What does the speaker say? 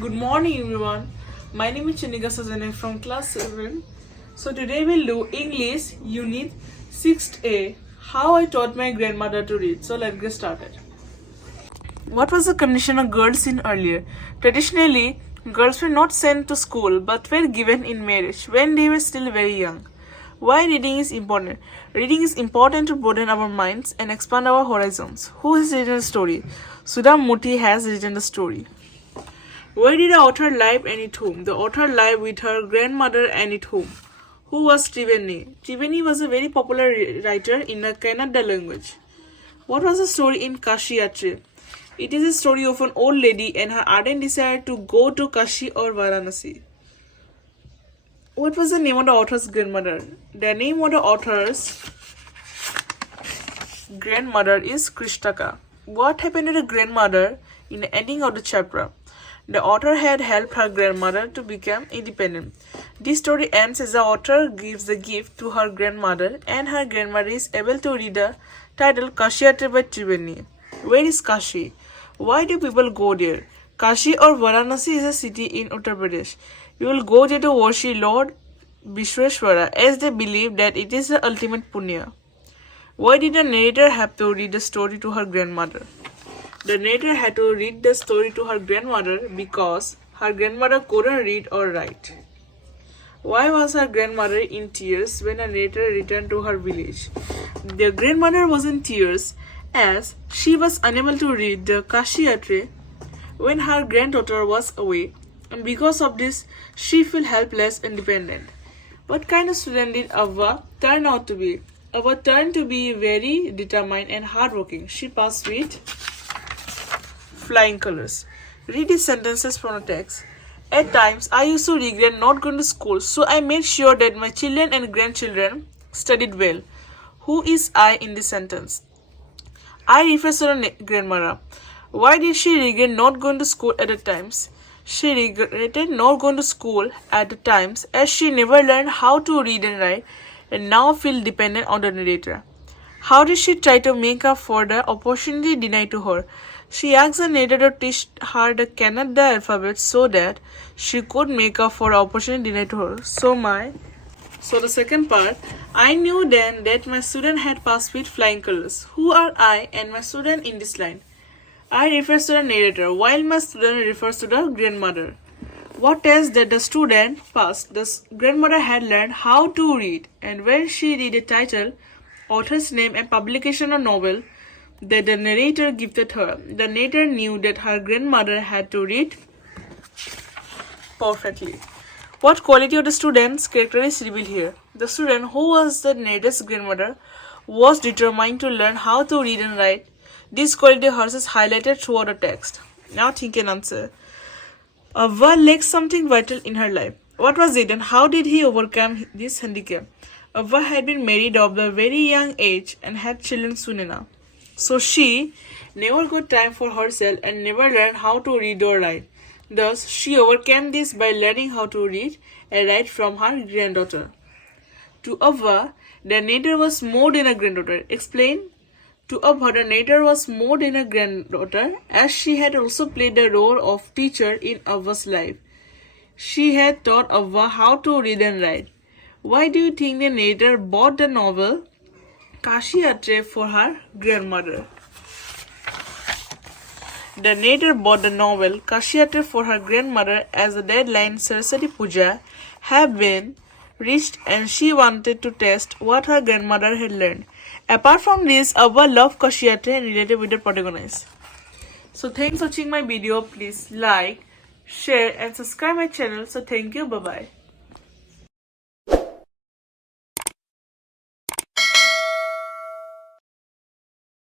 Good morning, everyone. My name is Chandrika Sajan Nayak from class 7. So today we'll do English Unit 6A. How I taught my grandmother to read. So let's get started. What was the condition of girls in earlier? Traditionally, girls were not sent to school but were given in marriage when they were still very young. Why reading is important? Reading is important to broaden our minds and expand our horizons. Who has written the story? Sudha Muthi has written the story. Where did the author live and at whom? The author lived with her grandmother and at whom? Who was Triveni? Triveni was a very popular writer in the Kannada language. What was the story in Kashi Yatra? It is a story of an old lady and her ardent desire to go to Kashi or Varanasi. What was the name of the author's grandmother? The name of the author's grandmother is Krishtaka. What happened to the grandmother in the ending of the chapter? The author had helped her grandmother to become independent. This story ends as the author gives the gift to her grandmother and her grandmother is able to read the title Kashi Yatra by Triveni. Where is Kashi? Why do people go there? Kashi or Varanasi is a city in Uttar Pradesh. You will go there to worship Lord Vishweshwara as they believe that it is the ultimate punya. Why did the narrator have to read the story to her grandmother? The narrator had to read the story to her grandmother because her grandmother couldn't read or write. Why was her grandmother in tears when the narrator returned to her village? The grandmother was in tears as she was unable to read the Kashi Yatra when her granddaughter was away, and because of this, she felt helpless and dependent. What kind of student did Avva turn out to be? Avva turned to be very determined and hardworking. She passed with flying colors. Read these sentences from the text. At times, I used to regret not going to school, so I made sure that my children and grandchildren studied well. Who is I in this sentence? I refers to the grandmother. Why did she regret not going to school at the times? She regretted not going to school at the times as she never learned how to read and write and now feel dependent on the narrator. How did she try to make up for the opportunity denied to her? She asked the narrator to teach her the Kannada alphabet so that she could make up for the opportunity denied to her. So the second part, I knew then that my student had passed with flying colors. Who are I and my student in this line? I refers to the narrator, while my student refers to the grandmother. What test that the student passed? The grandmother had learned how to read, and when she read a title, author's name and publication of novel that the narrator gifted her, the narrator knew that her grandmother had to read perfectly. What quality of the student's character is revealed here? The student, who was the narrator's grandmother, was determined to learn how to read and write. This quality of hers is highlighted throughout the text. Now think and answer. Avva lacked something vital in her life. What was it and how did he overcome this handicap? Avva had been married of a very young age and had children soon enough. So she never got time for herself and never learned how to read or write. Thus, she overcame this by learning how to read and write from her granddaughter. To Avva, the narrator was more than a granddaughter. Explain. To Avva, the narrator was more than a granddaughter as she had also played the role of teacher in Avva's life. She had taught Avva how to read and write. Why do you think the narrator bought the novel Kashi Yatra for her grandmother? The narrator bought the novel Kashi Yatra for her grandmother as the deadline Saraswati Puja had been reached and she wanted to test what her grandmother had learned. Apart from this, Avva loved Kashi Yatra and related with the protagonist. So thanks for watching my video. Please like, share and subscribe my channel. So thank you. Bye bye.